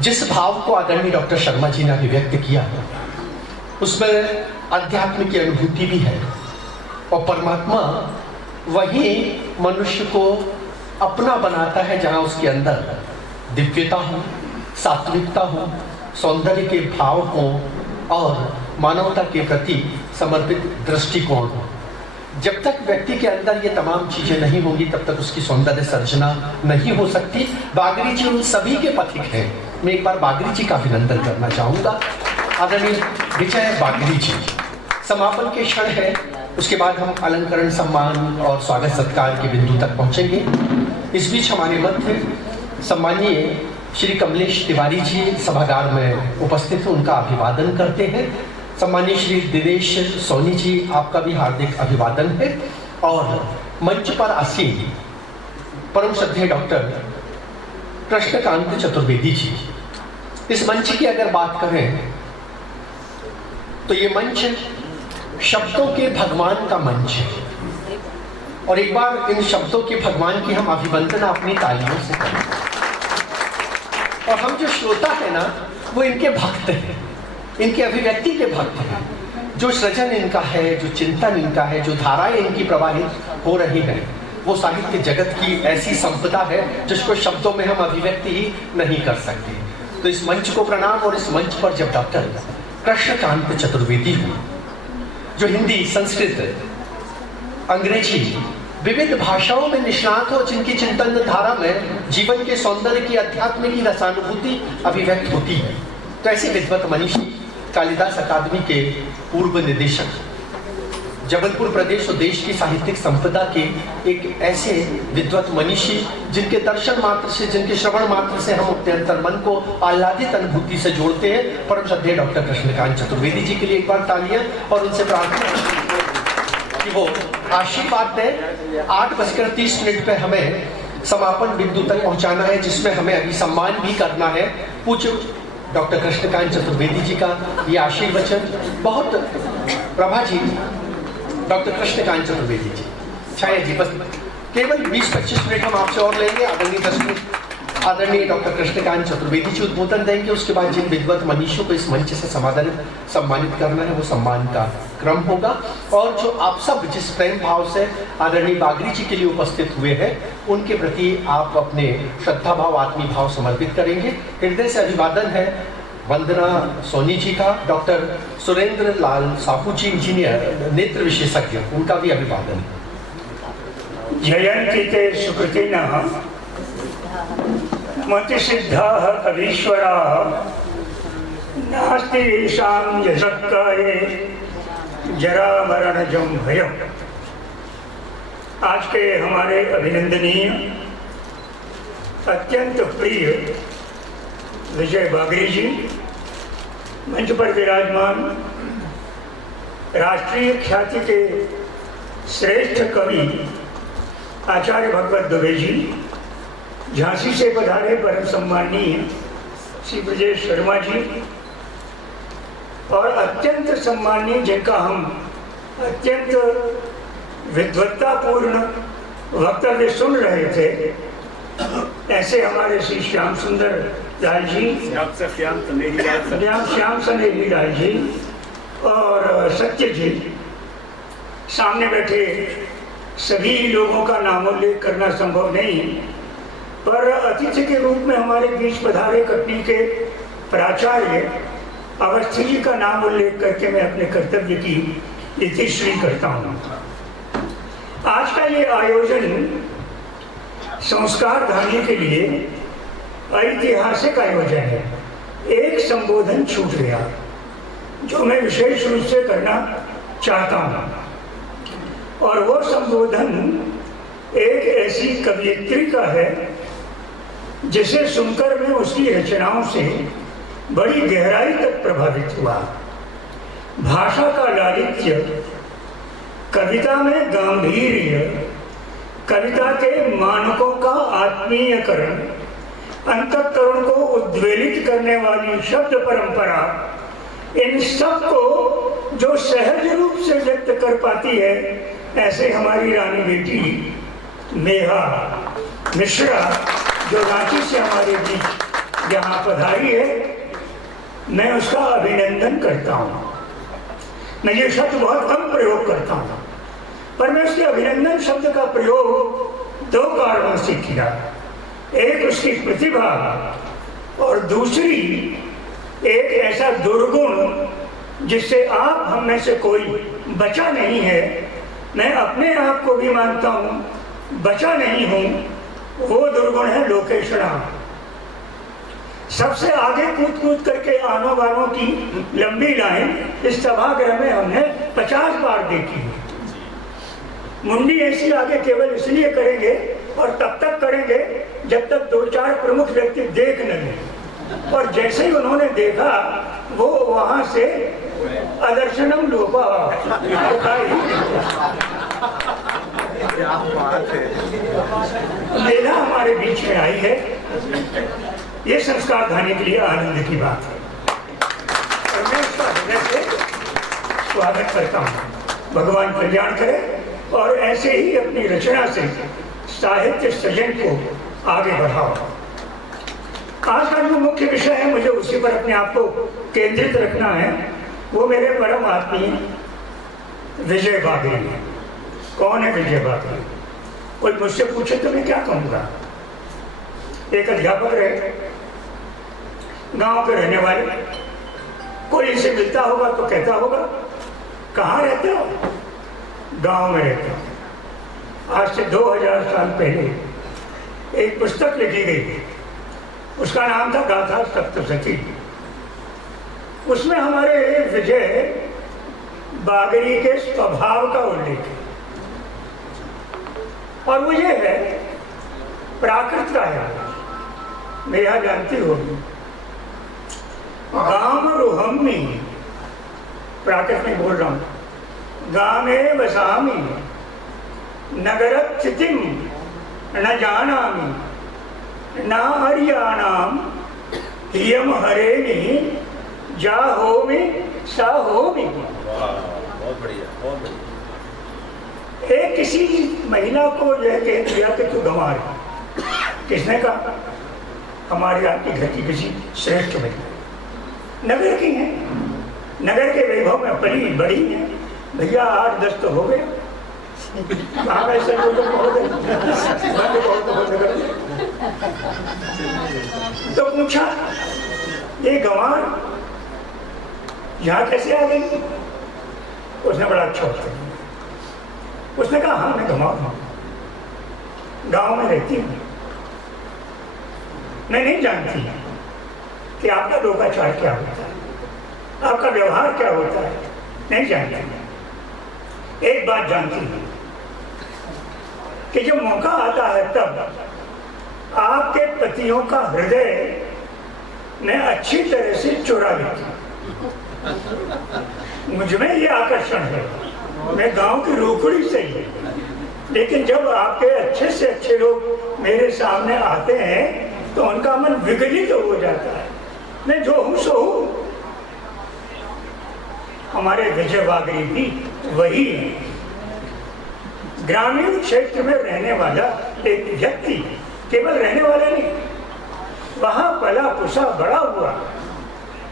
जिस भाव को आदरणीय डॉक्टर शर्मा जी ने अभिव्यक्त किया उसमें अध्यात्म की अनुभूति भी है और परमात्मा वही मनुष्य को अपना बनाता है जहाँ उसके अंदर दिव्यता हो, सात्विकता हो, सौंदर्य के भाव हो और मानवता के प्रति समर्पित दृष्टिकोण हो। जब तक व्यक्ति के अंदर ये तमाम चीजें नहीं होंगी तब तक उसकी सौंदर्य सर्जना नहीं हो सकती। बागरी जी उन सभी के पथिक हैं। मैं एक बार बागरी जी का अभिनंदन करना चाहूँगा। आदरणीय विजय बागरी जी, समापन के क्षण है, उसके बाद हम अलंकरण, सम्मान और स्वागत सत्कार के बिंदु तक पहुँचेंगे। इस बीच हमारे मध्य सम्मानीय श्री कमलेश तिवारी जी सभागार में उपस्थित हैं, उनका अभिवादन करते हैं। सम्मानीय श्री दिनेश सोनी जी, आपका भी हार्दिक अभिवादन है। और मंच पर आसीन परम श्रद्धेय डॉक्टर कृष्णकांत चतुर्वेदी जी, इस मंच की अगर बात करें तो ये मंच शब्दों के भगवान का मंच है और एक बार इन शब्दों के भगवान की हम अभिवंदना अपनी तालियों से करें। और हम जो श्रोता है ना, वो इनके भक्त हैं, इनके अभिव्यक्ति के भक्त हैं। जो सृजन इनका है, जो चिंतन इनका है, जो धाराएं इनकी प्रवाहित हो रही हैं, वो साहित्य जगत की ऐसी संपदा है जिसको शब्दों में हम अभिव्यक्ति ही नहीं कर सकते। तो इस मंच को प्रणाम। और इस मंच पर जब डॉक्टर कृष्णकांत चतुर्वेदी हो, जो हिंदी, संस्कृत, अंग्रेजी विविध भाषाओं में निष्णात हो, जिनकी चिंतन धारा में जीवन के सौंदर्य की, अध्यात्म की रसानुभूति अभिव्यक्त होती है, तो ऐसे विद्वत मनीषी, कालिदास अकादमी के पूर्व निदेशक, जबलपुर प्रदेश और देश की साहित्यिक संपदा के एक ऐसे विद्वत मनीषी जिनके दर्शन मात्र से, जिनके श्रवण मात्र से हम अपने अंतर्मन को आह्लादित अनुभूति से जोड़ते हैं, परम श्रद्धेय डॉक्टर कृष्णकांत चतुर्वेदी जी के लिए एक बार तालियां और उनसे प्रार्थना कि वो आशीर्वाद दें। 8:30 पे हमें समापन बिंदु तक पहुंचाना है, जिसमें हमें अभी सम्मान भी करना है पूज्य डॉक्टर कृष्णकांत चतुर्वेदी जी का ये आशीर्वचन। बहुत प्रभा जी, डॉक्टर कृष्णकांत चतुर्वेदी जी, छाया जी, बस केवल 20-25 मिनट हम आपसे और लेंगे। आदरणीय डॉक्टर कृष्णकांत चतुर्वेदी जी उद्बोधन देंगे। उसके बाद जिन विद्वत मनीषियों को इस मंच से सम्मानित करना है वो सम्मान का क्रम होगा। और जो आप सब जिस प्रेम भाव से आदरणीय बागरी जी के लिए उपस्थित हुए हैं, उनके प्रति आप अपने श्रद्धा भाव, आत्मीय भाव समर्पित करेंगे। हृदय से अभिवादन है वंदना सोनी जी का, डॉक्टर सुरेंद्र लाल साहू जी, इंजीनियर, नेत्र विशेषज्ञ, उनका भी अभिवादन है। जयंती ते सुकृतिनः मतिसिद्धाः कवीश्वराः नास्ति येषां यशक्काये जरामरणजं भयम्। आज के हमारे अभिनंदनीय, अत्यंत प्रिय विजय बागरी जी, मंच पर विराजमान राष्ट्रीय ख्याति के श्रेष्ठ कवि आचार्य भगवत दुबे जी, झांसी से पधारे परम सम्माननीय श्री ब्रजेश शर्मा जी, और अत्यंत सम्माननीय जिनका हम अत्यंत विद्वत्तापूर्ण वक्तव्य सुन रहे थे, ऐसे हमारे श्री श्याम सुंदर लाल जी, श्याम सनेही लाल जी और सत्य जी, सामने बैठे सभी लोगों का नामोल्लेख करना संभव नहीं है, पर अतिथि के रूप में हमारे बीच पधारे कटनी के प्राचार्य अवस्थी जी का नाम उल्लेख करके मैं अपने कर्तव्य की इतिश्री करता हूँ। आज का ये आयोजन संस्कार धारने के लिए ऐतिहासिक आयोजन है। एक संबोधन छूट गया जो मैं विशेष रूप से करना चाहता हूँ, और वो संबोधन एक ऐसी कवयित्री का है जिसे सुनकर मैं उसकी रचनाओं से बड़ी गहराई तक प्रभावित हुआ। भाषा का लालित्य, कविता में गांधीर्य, कविता के मानकों का आत्मीयकरण, अंतःकरण को उद्वेलित करने वाली शब्द परंपरा, इन सब को जो सहज रूप से व्यक्त कर पाती है, ऐसे हमारी रानी बेटी नेहा मिश्रा जो रांची से हमारे बीच जहाँ पधारी है, मैं उसका अभिनंदन करता हूँ। मैं ये शब्द बहुत कम प्रयोग करता हूँ, पर मैं उसके अभिनंदन शब्द का प्रयोग दो कारणों से किया। एक उसकी प्रतिभा और दूसरी एक ऐसा दुर्गुण जिससे आप हम में से कोई बचा नहीं है। मैं अपने आप को भी मानता हूँ बचा नहीं हूँ। वो दुर्गुण है लोकेशना। सबसे आगे कूद करके आने वालों की लंबी लाइन इस सभागृह में हमने 50 बार देखी। मुंडी ऐसी आगे केवल इसलिए करेंगे और तब तक करेंगे जब तक 2-4 प्रमुख व्यक्ति देख न लें, और जैसे ही उन्होंने देखा वो वहां से अदर्शनम लोपा मेला हमारे बीच में आई है। ये संस्कार खाने के लिए आनंद की बात है और मैं उसका हृदय से स्वागत करता हूँ। भगवान कल्याण करे और ऐसे ही अपनी रचना से साहित्य सृजन को आगे बढ़ाओ। आज का जो मुख्य विषय है, मुझे उसी पर अपने आप को केंद्रित रखना है। वो मेरे परम आत्मीय विजय बागरी है। कौन है विजय बागरी? कोई मुझसे पूछे तो मैं क्या कहूँगा? एक अध्यापक रहे, गांव के रहने वाले। कोई इनसे मिलता होगा तो कहता होगा, कहाँ रहते हो? गांव में रहते हो। आज से 2000 साल पहले एक पुस्तक लिखी गई थी, उसका नाम था गाथा सप्तशती। उसमें हमारे विजय बागरी के स्वभाव का उल्लेख है और वो ये है, प्राकृत का है। मैं यह जानती होगी, गाम रुहम्मी, प्राकृत में बोल रहा हूँ, गामे बसामी नगरत स्थितिम न जानामि न हरियाणाम हियम हरेणि जा होमि सा होमि। बहुत बढ़िया, बहुत बढ़िया। एक किसी महिला को यह कह दिया कि तू गंवार है। किसने कहा? हमारी आपकी घर की किसी श्रेष्ठ महिला, नगर की है, नगर के वैभव में पली बड़ी है। भैया 8-10 तो हो गए, ऐसे तो पूछा, ये गंवार यहाँ कैसे आ गई? उसने बड़ा अच्छा उत्तर दिया। उसने कहा, हाँ मैं गंवार हूँ, गाँव में रहती हूँ। मैं नहीं जानती कि आपका लोकाचार क्या होता है, आपका व्यवहार क्या होता है, नहीं जानती। एक बात जानती हूँ कि जब मौका आता है तब आपके पतियों का हृदय मैं अच्छी तरह से चुरा लेती हूँ। मुझमें ये आकर्षण है। मैं गांव की रोकड़ी से ही, लेकिन जब आपके अच्छे से अच्छे लोग मेरे सामने आते हैं तो उनका मन विगलित हो जाता है। मैं जो हूँ सो हूँ। हमारे विजय बागरी भी वही है। ग्रामीण क्षेत्र में रहने वाला एक व्यक्ति, केवल रहने वाला नहीं, वहां पला पुसा बड़ा हुआ,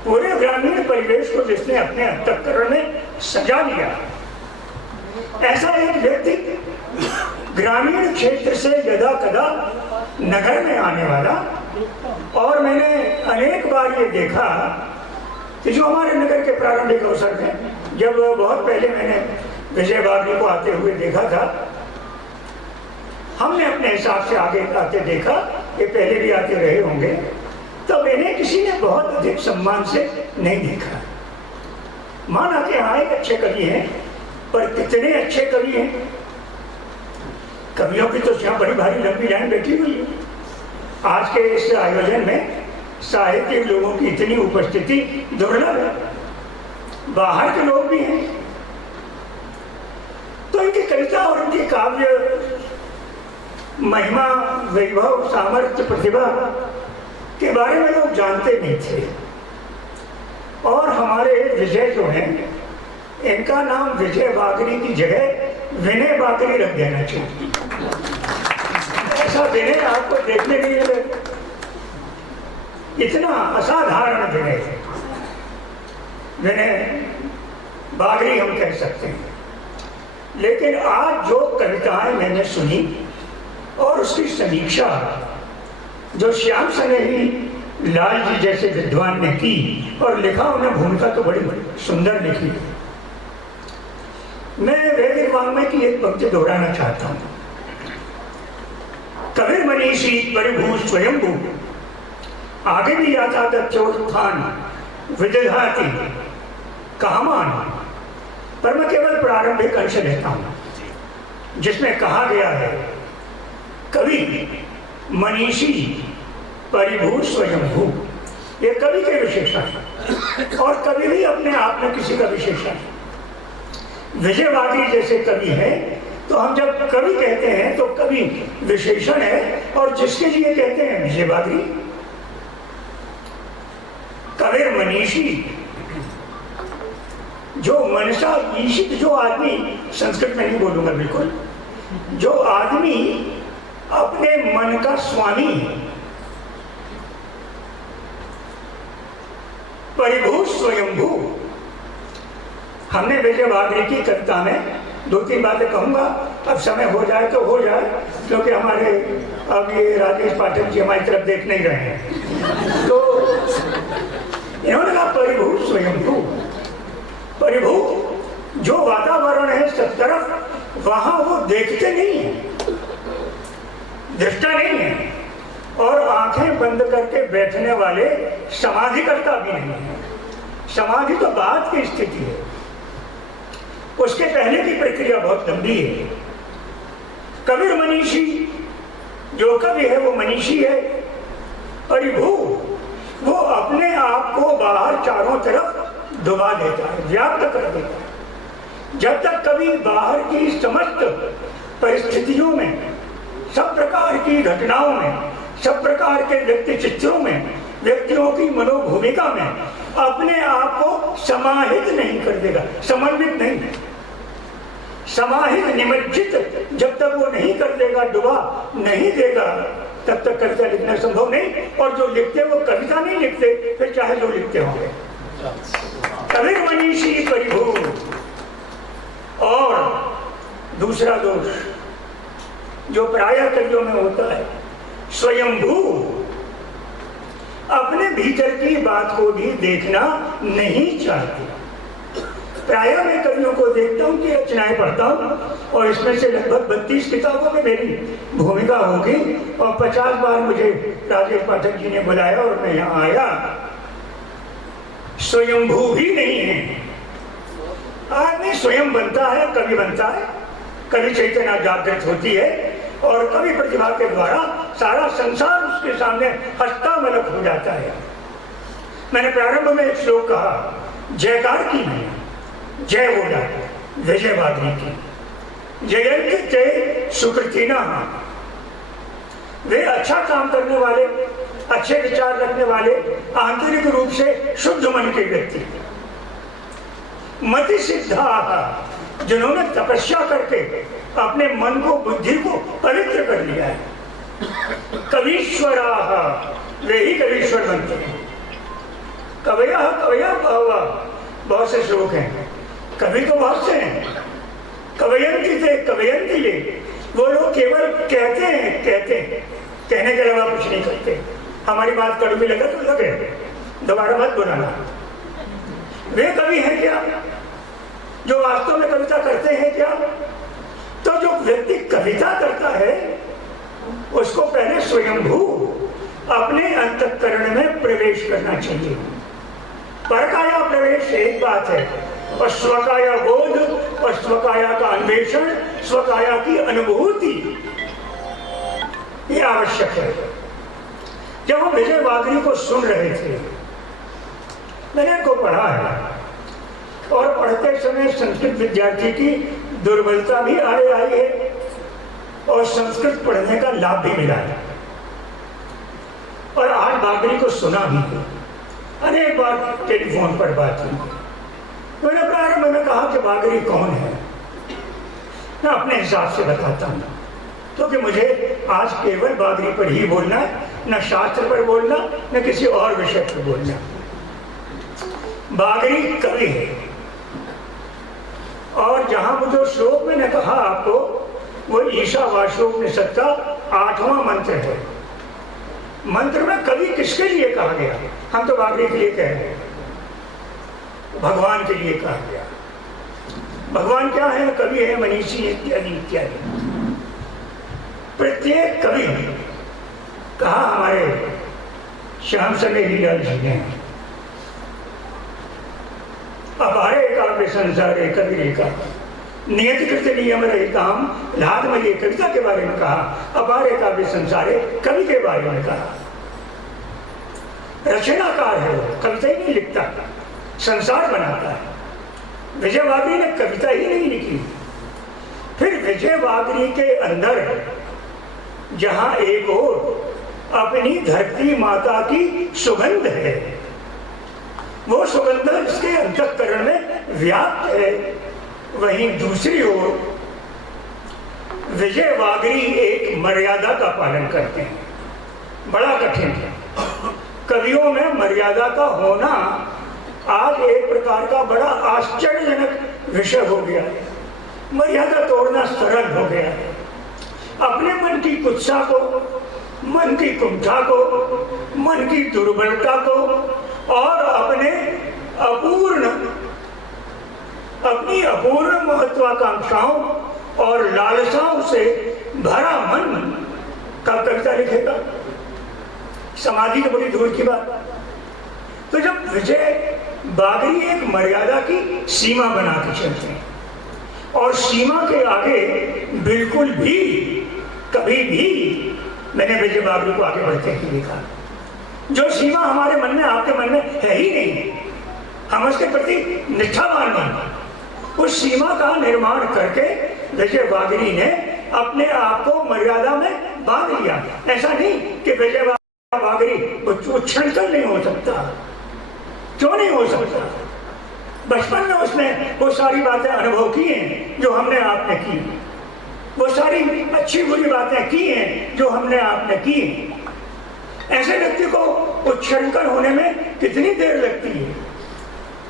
पूरे ग्रामीण परिवेश को जिसने अपने अंतःकरण में सजा लिया, ऐसा एक व्यक्ति ग्रामीण क्षेत्र से यदा कदा नगर में आने वाला। और मैंने अनेक बार ये देखा कि जो हमारे नगर के प्रारंभिक अवसर में, जब बहुत पहले मैंने विजय बागरी को आते हुए देखा था, हमने अपने हिसाब से आगे आते देखा, ये पहले भी आते रहे होंगे, तब इन्हें किसी ने बहुत अधिक सम्मान से नहीं देखा। माना कि हाँ एक अच्छे कवि हैं, पर कितने अच्छे कवि हैं। कवियों की तो यहाँ बड़ी भारी लंबी लाइन बैठी हुई है। आज के इस आयोजन में साहित्यिक लोगों की इतनी उपस्थिति दुर्लभ है। बाहर के लोग भी हैं, तो इनकी कविता और इनकी काव्य महिमा, वैभव, सामर्थ्य, प्रतिभा के बारे में लोग जानते नहीं थे। और हमारे विजय जो हैं, इनका नाम विजय बागरी की जगह विनय बागरी रख देना चाहिए। ऐसा विनय आपको देखने के लिए इतना असाधारण विनय, विनय बागरी हम कह सकते हैं। लेकिन आज जो कविताएं मैंने सुनी और उसकी समीक्षा जो श्याम सनेही लाल जी जैसे विद्वान ने की और लिखा, उन्हें भूमिका तो बड़ी सुंदर लिखी। मैं वैदिक वाङ्मय की एक पंक्ति दोहराना चाहता हूँ। कबीर मनीषी परिभू स्वयंभू, आगे भी आता दक्षोत्थान विदधाति कामान, पर मैं केवल प्रारंभिक अंश लेता हूं जिसमें कहा गया है कवि मनीषी परिभू स्वयंभू। ये कवि के विशेषण है और कवि भी अपने आप में किसी का विशेषण है। विजय वागी जैसे कवि हैं, तो हम जब कवि कहते हैं तो कवि विशेषण है, और जिसके लिए कहते हैं विजय वागी। कबीर मनीषी, जो मनसा ईशित, जो आदमी, संस्कृत में नहीं बोलूंगा बिल्कुल, जो आदमी अपने मन का स्वामी है। परिभू स्वयंभू। हमने विजय वागरी की कविता में 2-3 बातें कहूंगा, अब समय हो जाए तो हो जाए, क्योंकि हमारे अब ये राजेश पाठक जी हमारी तरफ देख नहीं रहे हैं। तो इन्होंने कहा परिभू स्वयंभू। परिभू, जो वातावरण है सब तरफ, वहां वो देखते नहीं है, दृष्टा नहीं है, और आंखें बंद करके बैठने वाले समाधि करता भी नहीं है। समाधि तो बाद की स्थिति है, उसके पहले की प्रक्रिया बहुत लंबी है। कबीर मनीषी, जो कवि है वो मनीषी है। परिभू, वो अपने आप को बाहर चारों तरफ डुबा देता है, व्याप्त कर देता है। जब तक कवि बाहर की समस्त परिस्थितियों में, सब प्रकार की घटनाओं में, सब प्रकार के व्यक्ति चित्रों में, व्यक्तियों की मनोभूमिका में अपने आप को समाहित नहीं कर देगा, समन्वित नहीं, समाहित निमज्जित जब तक वो नहीं कर देगा, डुबा नहीं देगा, तब तक कविता लिखना संभव नहीं। और जो लिखते वो कविता नहीं लिखते, फिर चाहे जो लिखते होंगे। कबीर मनीषी परिभू। और दूसरा दोष जो प्रायः कवियों में होता है, स्वयंभू, अपने भीतर की बात को भी देखना नहीं चाहते। प्रायः मैं कवियों को देखता हूँ कि रचनाएं पढ़ता हूँ, और इसमें से लगभग 32 किताबों में मेरी भूमिका होगी, और 50 बार मुझे राजेश पाठक जी ने बुलाया और मैं यहाँ आया। स्वयंभू भी नहीं है। आदमी स्वयं बनता है, कवि बनता है, कवि चैतना जागृत होती है, और कवि प्रतिभा के द्वारा सारा संसार उसके सामने हस्तामलक हो जाता है। मैंने प्रारंभ में एक श्लोक कहा, जयकार की नहीं, जय बोला विजय वागरी की। जयंती ते सुकृतिना, वे अच्छा काम करने वाले, अच्छे विचार रखने वाले, आंतरिक रूप से शुद्ध मन के व्यक्ति। मति सिद्धा, जिन्होंने तपस्या करके अपने मन को, बुद्धि को पवित्र कर लिया है। कवीश्वरा, वे ही कवीश्वर बनते हैं। कवया कवया बहवा, बहुत से श्लोक हैं, कवि तो बहुत से हैं। कवयंती थे कवयंती ले, वो लोग केवल कहते हैं, कहने के अलावा कुछ नहीं करते। हमारी बात कड़वी लगे तो लगे, दोबारा मत बुलाना। वे कवि हैं क्या? जो वास्तव में कविता करते हैं क्या? तो जो व्यक्ति कविता करता है उसको पहले स्वयंभू अपने अंतःकरण में प्रवेश करना चाहिए। परकाया प्रवेश एक बात है, और स्वकाया बोध और स्वकाया का अन्वेषण, स्वकाया की अनुभूति, ये आवश्यक है। जब हम विजय वागरी को सुन रहे थे, मैंने इनको पढ़ा है, और पढ़ते समय संस्कृत विद्यार्थी की दुर्बलता भी आई है, और संस्कृत पढ़ने का लाभ भी मिला है। और आज वागरी को सुना भी है, अनेक बार टेलीफोन पर बात हुई। मैंने प्रारंभ में कहा कि वागरी कौन है, मैं अपने हिसाब से बताता हूँ। क्योंकि मुझे आज केवल बागरी पर ही बोलना है, न शास्त्र पर बोलना, न किसी और विषय पर बोलना। बागरी कवि है, और जहां वो जो श्लोक मैंने कहा आपको, वो ईशावास्योपनिषद का 8वां मंत्र है। मंत्र में कवि किसके लिए कहा गया? हम तो बागरी के लिए कह रहे हैं, भगवान के लिए कहा गया। भगवान क्या है? कवि है, मनीषी इत्यादि इत्यादि। प्रत्येक कवि कहा हमारे श्याम सुंदर हीरालाल जी ने, अपारे काव्य संसारे कवि रेखा नियत कृत नियम रहताम लाद में, ये कविता के बारे में कहा। अपारे काव्य संसारे कवि के बारे में कहा। रचनाकार है वो, कविता ही नहीं लिखता, संसार बनाता है। विजय बागरी ने कविता ही नहीं लिखी। फिर विजय बागरी के अंदर जहां एक और अपनी धरती माता की सुगंध है, वो सुगंध इसके अंतःकरण में व्याप्त है, वहीं दूसरी ओर विजय बागरी एक मर्यादा का पालन करते हैं। बड़ा कठिन है। कवियों में मर्यादा का होना आज एक प्रकार का बड़ा आश्चर्यजनक विषय हो गया है। मर्यादा तोड़ना सरल हो गया है। अपने मन की कुत्सा को, मन की कुंठा को, मन की दुर्बलता को और अपनी अपूर्ण महत्वाकांक्षाओं और लालसाओं से भरा मन का कविता लिखेगा। समाधि की बड़ी दूर की बात। तो जब विजय बागरी एक मर्यादा की सीमा बना के चलते हैं, और सीमा के आगे बिल्कुल भी कभी भी मैंने विजय बागरी को आगे बढ़ते ही देखा। जो सीमा हमारे मन में, आपके मन में है ही नहीं, हम उसके प्रति निष्ठावान नहीं, उस सीमा का निर्माण करके विजय बागरी ने अपने आप को मर्यादा में बांध लिया। ऐसा नहीं कि विजय बागरी उच्छृंखल नहीं हो सकता। क्यों नहीं हो सकता? बचपन में उसने वो सारी बातें अनुभव की हैं जो हमने आपने की, वो सारी अच्छी बुरी बातें की हैं जो हमने आपने की। ऐसे व्यक्ति को उच्छृंखल होने में कितनी देर लगती है,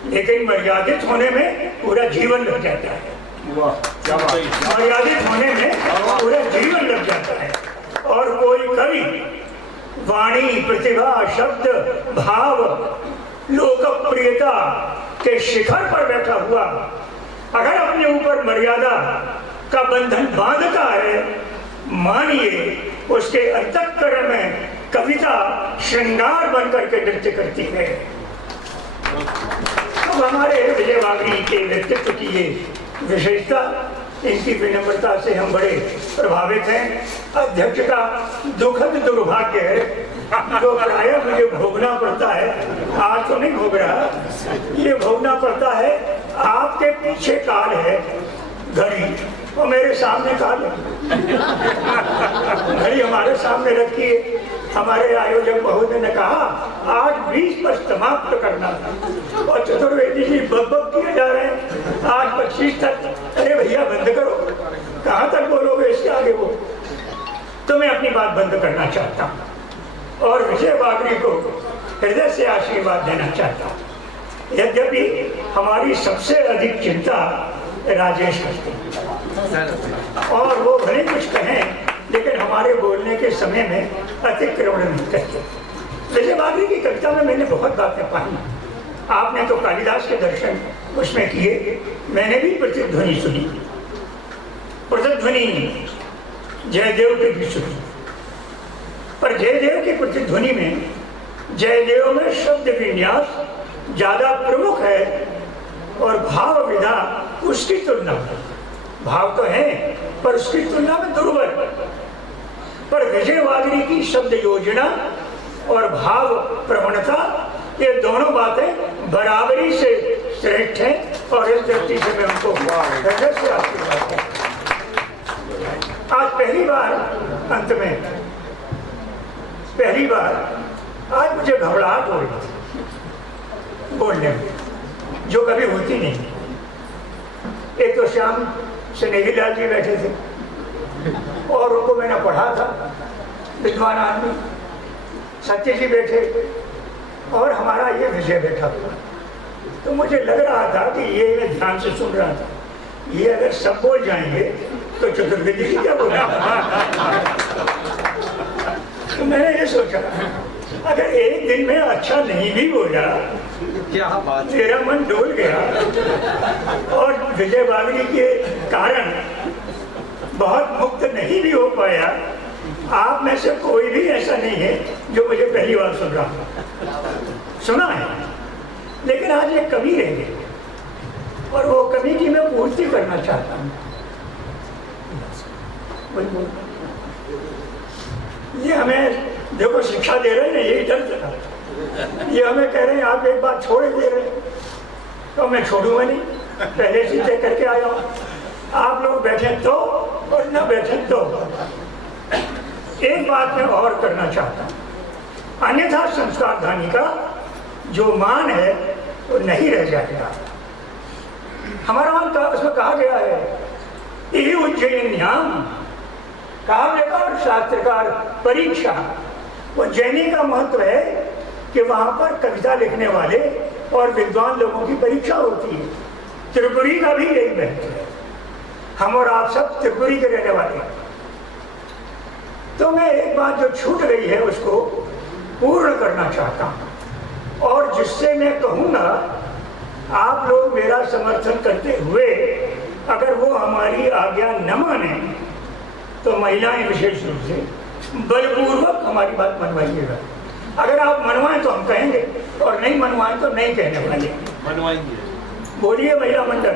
लेकिन मर्यादित होने में पूरा जीवन लग जाता है। मर्यादित होने में पूरा जीवन लग जाता है। और कोई कवि वाणी, प्रतिभा, शब्द, भाव, लोकप्रियता के शिखर पर बैठा हुआ अगर अपने ऊपर मर्यादा का बंधन बांधता है, मानिए उसके अंतःकरण में कविता श्रृंगार बनकर के नृत्य करती है। अब हमारे विजय बागरी के व्यक्तित्व की ये विशेषता, इनकी विनम्रता से हम बड़े प्रभावित हैं। अध्यक्ष का दुखद दुर्भाग्य है जो प्रायः मुझे भोगना पड़ता है, आज तो नहीं भोग रहा, ये भोगना पड़ता है। आपके पीछे काल है घड़ी और मेरे सामने काल है। घड़ी हमारे सामने रखी है। हमारे आयोजक महोदय ने कहा आज 20 पर समाप्त करना था और चतुर्वेदी जी बक किए जा रहे हैं आज 25 तक। अरे भैया बंद करो, कहाँ तक बोलोगे इसके आगे? वो तो मैं अपनी बात बंद करना चाहता हूँ और विजय बागरी को हृदय से आशीर्वाद देना चाहता हूँ। यद्यपि हमारी सबसे अधिक चिंता राजेश करते हैं और वो भले कुछ कहें लेकिन हमारे बोलने के समय में अतिक्रमण नहीं करते। विजय बागरी की कविता में मैंने बहुत बातें पाई। आपने तो कालिदास के दर्शन उसमें किए, मैंने भी प्रतिध्वनि सुनी। प्रतिध्वनि जयदेव की भी सुनी, पर जयदेव की प्रतिध्वनि में जयदेव में शब्द विन्यास ज्यादा प्रमुख है और भाव विधा उसकी तुलना में, भाव तो है पर उसकी तुलना में दुर्बल। पर विजय बागरी की शब्द योजना और भाव प्रवणता, ये दोनों बातें बराबरी से श्रेष्ठ हैं और इस दृष्टि से मैं उनको हृदय से आशीर्वाद करता हूं। आज पहली बार, अंत में पहली बार आज मुझे घबराहट हो रही थी बोलने में, जो कभी होती नहीं। एक तो श्याम सुंदर हीरालाल जी बैठे थे, और उनको मैंने पढ़ा था, विद्वान आदमी सत्य जी बैठे और हमारा ये विजय बैठा था। तो मुझे लग रहा था कि ये मैं ध्यान से सुन रहा था, ये अगर सब बोल जाएंगे तो चतुर्वेदी जी क्या बोलेगा। तो मैंने ये सोचा अगर एक दिन में अच्छा नहीं भी बोला, क्या बात, मेरा मन डोल गया और विजय बावरी के कारण बहुत मुक्त नहीं भी हो पाया। आप में से कोई भी ऐसा नहीं है जो मुझे पहली बार सुन रहा, सुना है, लेकिन आज ये कमी रह गई और वो कमी की मैं पूर्ति करना चाहता हूँ। ये हमें देखो शिक्षा दे रहे हैं ना, यही डर था। ये हमें कह रहे हैं आप एक बात छोड़ दे रहे हैं, तो मैं छोड़ूंगा नहीं, पहले से तय करके आया हूँ। आप लोग बैठे तो और न बैठे तो। एक बात मैं और करना चाहता हूँ, अन्यथा संस्कारधानी का जो मान है वो नहीं रह जाएगा। हमारा मान का उसमें कहा गया है यही उज्जैन्याम, काव्यकार शास्त्रकार परीक्षा। वो जैनी का महत्व है कि वहाँ पर कविता लिखने वाले और विद्वान लोगों की परीक्षा होती है। त्रिपुरी का भी यही महत्व है। हम और आप सब त्रिपुरी के रहने वाले हैं। तो मैं एक बात जो छूट गई है उसको पूर्ण करना चाहता हूँ और जिससे मैं कहूँगा आप लोग मेरा समर्थन करते हुए अगर वो हमारी आज्ञा न माने तो महिलाएं विशेष रूप से बलपूर्वक हमारी बात मनवाइएगा। अगर आप मनवाएं तो हम कहेंगे और नहीं मनवाएं तो नहीं कहने वाले, मनवाएंगे। बोलिए महिला मंडल।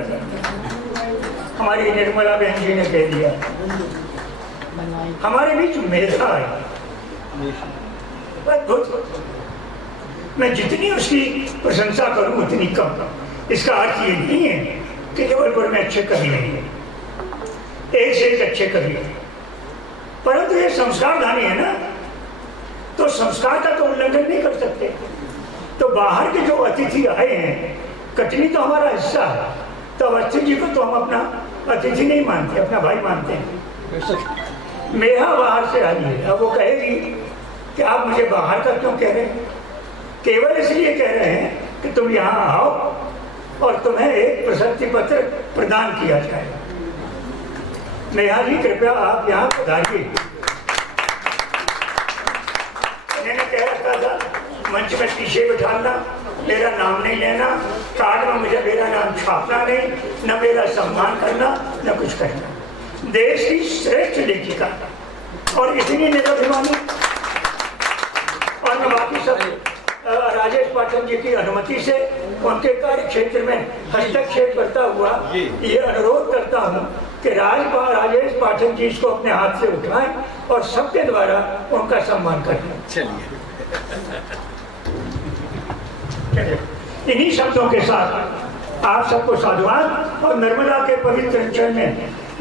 हमारी निर्मला बहन जी ने कह दिया हमारे बीच मेधा है, मैं जितनी उसकी प्रशंसा करूं उतनी कम। इसका अर्थ ये नहीं है कि जबलपुर में अच्छे कवि नहीं है, एक से एक अच्छे कवि है, परंतु ये संस्कारधानी है ना, तो संस्कार का तो उल्लंघन नहीं कर सकते। तो बाहर के जो अतिथि आए हैं, कटनी तो हमारा हिस्सा है, तो अवस्थी जी को तो हम अपना अतिथि नहीं मानते, अपना भाई मानते हैं। मेरा बाहर से आई है, अब वो कहेगी कि आप मुझे बाहर का क्यों कह रहे हैं? केवल इसलिए कह रहे हैं कि तुम यहाँ आओ और तुम्हें एक प्रशस्ति पत्र प्रदान किया जाएगा। नेहा जी कृपया आप यहाँ पधारिए। मैंने कह रखा था मंच में पीछे बिठाना, मेरा नाम नहीं लेना, कार्ड में मुझे मेरा नाम छापना नहीं, न मेरा सम्मान करना, न कुछ करना। देश की श्रेष्ठ लेखिका और इतनी निराभिमानी और मैं बाकी सब राजेश पाठक जी की अनुमति से उनके कार्य क्षेत्र में हस्तक्षेप करता हुआ ये अनुरोध करता हूँ कि राजेश पाठक जी इसको अपने हाथ से उठाएं और सबके द्वारा उनका सम्मान करें। चलिए इन्हीं शब्दों के साथ आप सबको साधुवाद और नर्मदा के पवित्र अंचल में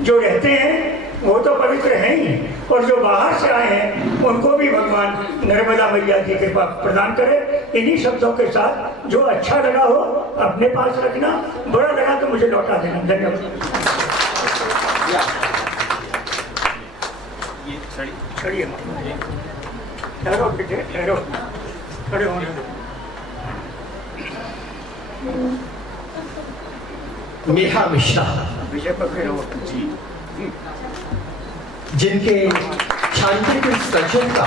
जो रहते हैं वो तो पवित्र हैं ही, और जो बाहर से आए हैं उनको भी भगवान नर्मदा मैया की कृपा प्रदान करे। इन्हीं शब्दों के साथ जो अच्छा लगा हो अपने पास रखना, बुरा लगा तो मुझे लौटा देना। धन्यवाद। खड़िए ठहरो बेटे, ठहरो, खड़े होने। मेघा मिश्रा विजय पकड़े रहो जी, जिनके शांतिपूर्ण सृजन का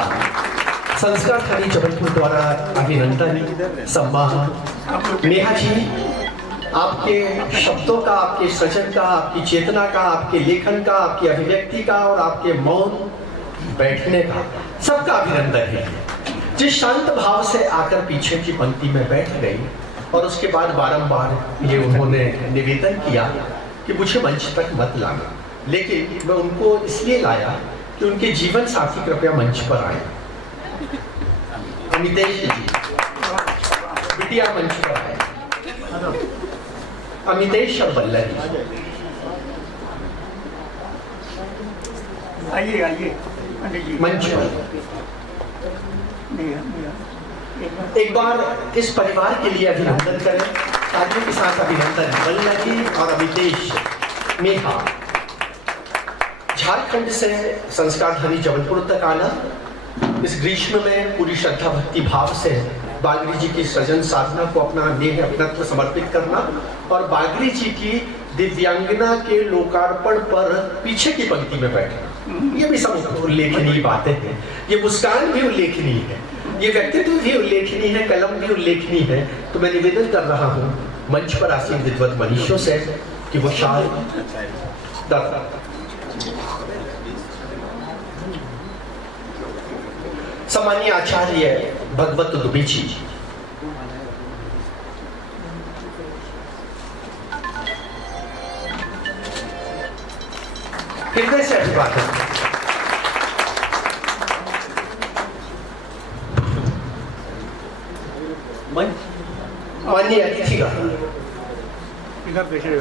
संस्कारधानी जबलपुर द्वारा अभिनंदन सम्मान। नेहा जी आपके शब्दों का, आपके सृजन का, आपकी चेतना का, आपके लेखन का, आपकी अभिव्यक्ति का और आपके मौन बैठने का सबका अभिनंदन है। जिस शांत भाव से आकर पीछे की पंक्ति में बैठ गई और उसके बाद बारंबार ये उन्होंने निवेदन किया कि मुझे मंच तक मत लाना, लेकिन मैं उनको इसलिए लाया कि उनके जीवन साथी कृपया मंच पर आए। अमितेश जी बिटिया मंच पर आए, अमितेश और बल्लरी। आइए आइए मंच पर एक बार इस परिवार के लिए अभिनंदन करें, तालियों के साथ अभिनंदन। बल्लरी और अमितेश, मेघा झारखंड से संस्कारधानी जबलपुर तक आना, इस ग्रीष्म में पूरी श्रद्धा भक्ति भाव से बागरी जी की सृजन साधना को अपना नेह अपनत्व समर्पित करना और बागरी जी की दिव्यांगना के लोकार्पण पर पीछे की पंक्ति में बैठना, ये भी सब उल्लेखनीय बातें हैं। ये मुस्कान भी उल्लेखनीय है, ये व्यक्तित्व भी उल्लेखनीय है, कलम भी उल्लेखनीय है। तो मैं निवेदन कर रहा हूँ मंच पर आसीन विद्वत मनीषों से कि वो शाल सम्मानीय आचार्य भगवत दुबे जी, हृदय से अभिवादन। माननीय अतिथिगण, इधर देखिए,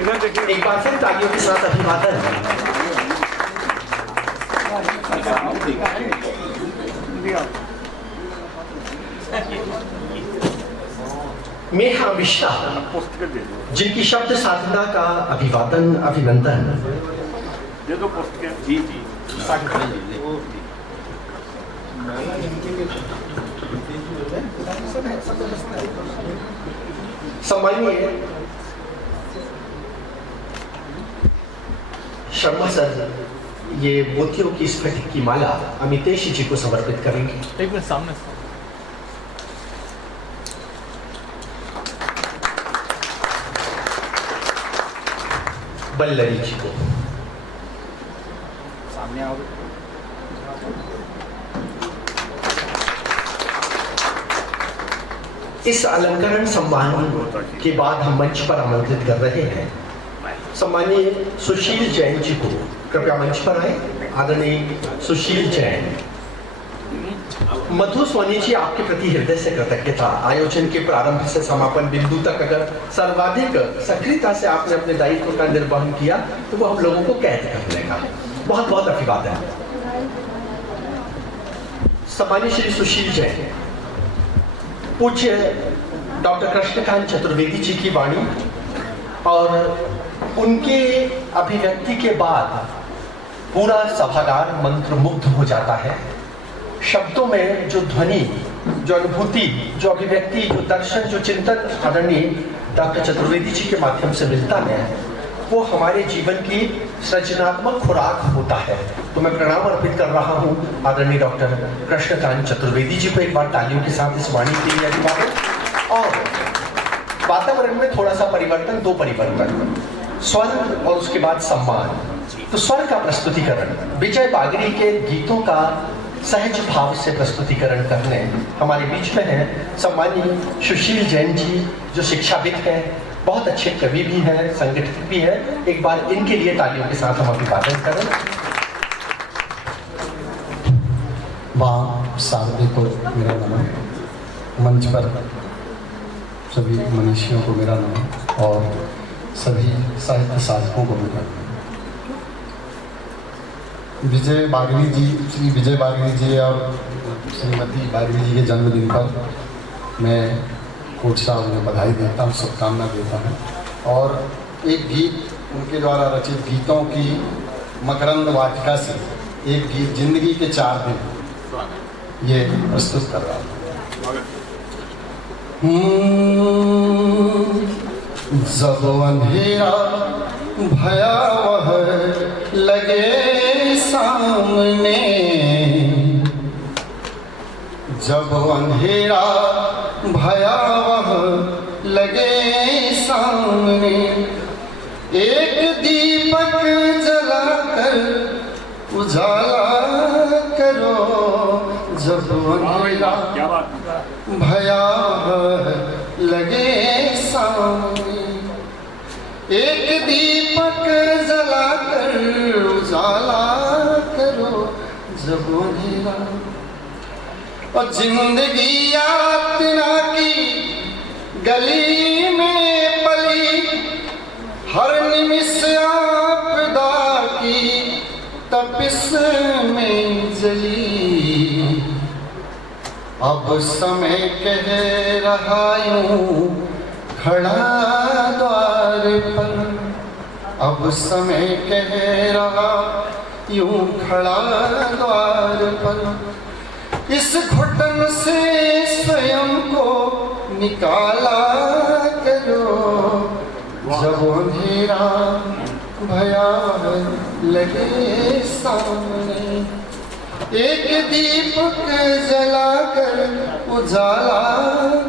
इधर देखिए, एक बार फिर तालियों के साथ अभिवादन। मेहा मिश्रा, जिनकी शब्द साधना का अभिवादन अभिनंदन। दे दो पुस्तकें। जी जी सम्मानीय शर्मा सर ये मोतियों की स्फटिक की माला अमितेश जी को समर्पित करेंगे। एक मिनट सामने बल्लरी जी को, सामने आओ। इस अलंकरण सम्मान के बाद हम मंच पर आमंत्रित कर रहे हैं सम्मानीय सुशील जैन जी को। कृपया मंच पर आए। आदरणीय सुशील जैन। मधु सोनी जी, आपके प्रति हृदय से कृतज्ञता। आयोजन के प्रारंभ से समापन बिंदु तक अगर सर्वाधिक सक्रियता से आपने अपने दायित्व का निर्वहन किया तो वो हम लोगों को कैद करने का बहुत बहुत अभिवादन। सम्मानीय श्री सुशील जैन, पूज्य डॉक्टर कृष्णकांत चतुर्वेदी जी की वाणी और उनके अभिव्यक्ति के बाद पूरा सभागार मंत्रमुग्ध हो जाता है। शब्दों में जो ध्वनि, जो अनुभूति, जो अभिव्यक्ति, जो दर्शन, जो चिंतन आदरणीय डॉक्टर चतुर्वेदी जी के माध्यम से मिलता है वो हमारे जीवन की सृजनात्मक खुराक होता है। तो मैं प्रणाम अर्पित कर रहा हूँ आदरणीय डॉक्टर कृष्णकांत चतुर्वेदी जी को। एक बार तालियों के साथ इस वाणी के लिए अभिवादन। और वातावरण में थोड़ा सा परिवर्तन, दो परिवर्तन, स्वर और उसके बाद सम्मान। तो स्वर का प्रस्तुतिकरण विजय बागरी के गीतों का सहज भाव से प्रस्तुतिकरण करने हमारे बीच में हैं सम्मानीय सुशील जैन जी, जो शिक्षाविद हैं, बहुत अच्छे कवि भी हैं, संगठक भी हैं। एक बार इनके लिए तालियों के साथ हम अभिवादन करें। माँ शारदे को मेरा नमन, मंच पर सभी मनीषियों को मेरा नमन और सभी साहित्य साधकों को मेरा नमन। विजय बागरी जी, श्री विजय बागरी जी और श्रीमती बागरी जी के जन्मदिन पर मैं कोट साहब उन्हें बधाई देता हूँ, शुभकामना देता हूँ। और एक गीत उनके द्वारा रचित गीतों की मकरंद वाटिका से एक गीत जिंदगी के 4 दिन ये प्रस्तुत कर रहा हूँ। जब अंधेरा भयावह लगे सामने, जब अंधेरा भयावह लगे सामने, एक दीपक जलाकर उजाला करो। जब अंधेरा भयावह लगे सामने, एक दीपक जलाकर उजाला करो। जब अंधेरा और जिंदगी यातना की गली में पली, हर निमिष आपदा की तपिश में जली। अब समय कह रहा यूं खड़ा द्वार पर, अब समय कह रहा यूं खड़ा द्वार पर, इस घुटन से स्वयं को निकाला करो। जब अंधेरा भयावह लगे सामने, एक दीपक जलाकर उजाला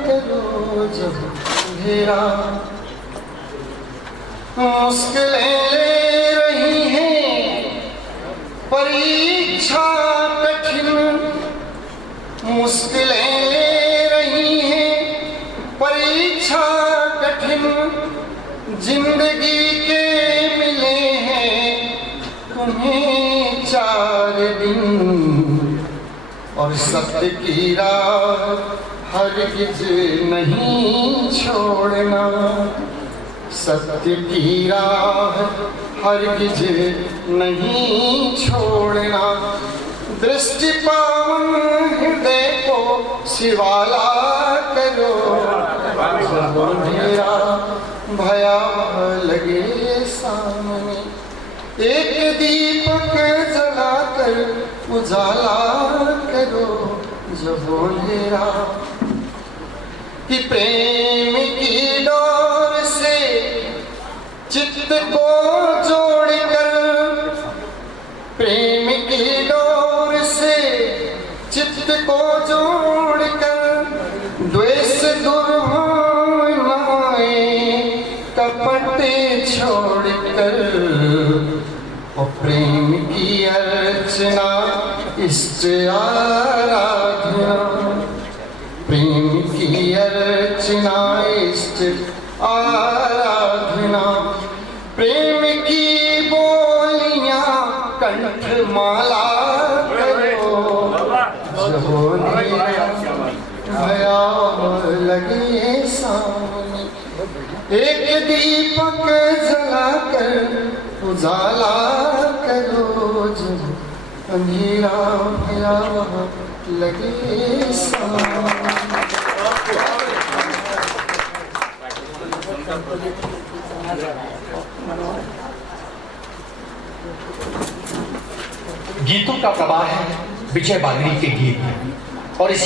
करो। जब अंधेरा मुश्किलें ले रही हैं, परीक्षा कठिन मुश्किलें ले रही हैं, परीक्षा कठिन जिंदगी के मिले हैं तुम्हें 4 दिन, और सत्य की राह हरगिज नहीं छोड़ना। सत्य की राह हरगिज नहीं छोड़ना। दृष्टि पावन हृदय को शिवाला करो। जब अंधेरा भयावह लगे सामने, एक दीपक जलाकर उजाला करो। जब अंधेरा कि प्रेम की डोर से चित्त को जोड़कर, प्रेम की डोर से चित्त को जोड़कर, द्वेष दूर होए कपट छोड़कर, और प्रेम की अर्चना इष्ट आराधना, प्रेम की अर्चना इष्ट आराधना, प्रेम की बोलियां कंठमाला करो। जब अंधेरा भयावह लगे सामने, एक दीपक जलाकर उजाला करो। जब अंधेरा भयावह लगे सामने। गीतों का प्रवाह है विजय बागड़ी के गीत, और इसी